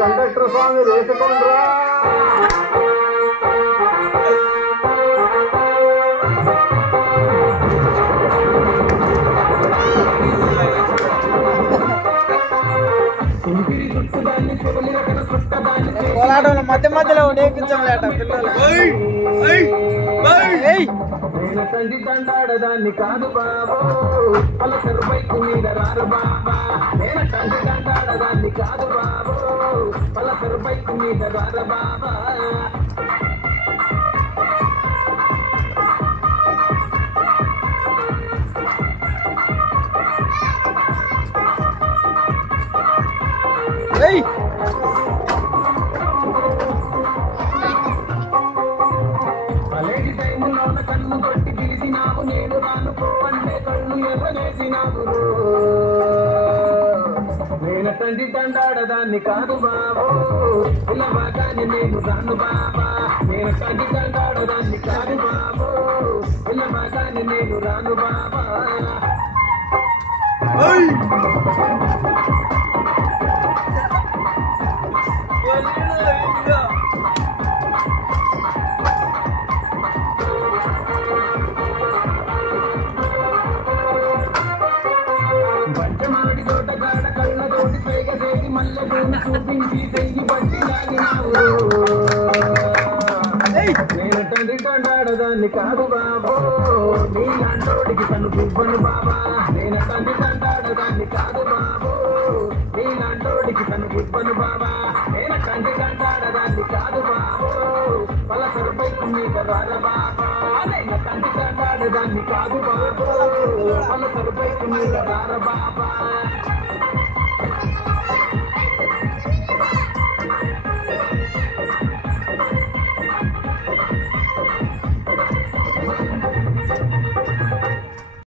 Conductor స్వామి వేసుకుండ్రా. కోలాటంలో మధ్య మధ్యలో నేర్పించలేట పిల్లలు. తండ్రి తండాడదాన్ని కాదు బాబో పలసరు బైకు మీద రారు బాబా. నేను తండ్రి తండాడదాన్ని కాదు బాబో పలసరు బైకు మీద రారు బాబా. కన్ను కొట్టి పిలిచినావు నేను రానుకో అంటే కళ్ళు ఎర్రవేసినావు. నేను తండ్రి తండాడదాన్ని కాదు బాబో పిల్లవాగాని నేను రాను బాబా. నేను తండ్రి తండాడదాన్ని కాదు బాబో పిల్లవాగాని నేను రాను బాబా. పంచమాడి తోటగాడ కళ్ళతోటి పేగసేసి మల్లెపూలు చూపించి చెయ్యి పట్టి లాగినావు. నేను తండ్రి తండాడదాన్ని కాదు బాబో నీలాంటోడికి తను ఇవ్వను బాబా. నేను తండ్రి తండాడదాన్ని కాదు బాబో నీలాంటోడికి తను ఇవ్వను బాబా. నేను తండ్రి తండాడదాన్ని కాదు బాబో పలసరు బైకు మీద రార బాబా. నేను తండ్రి తండాడదాన్ని కాదు బాబో పలసరు బైకు మీద రార బాబా.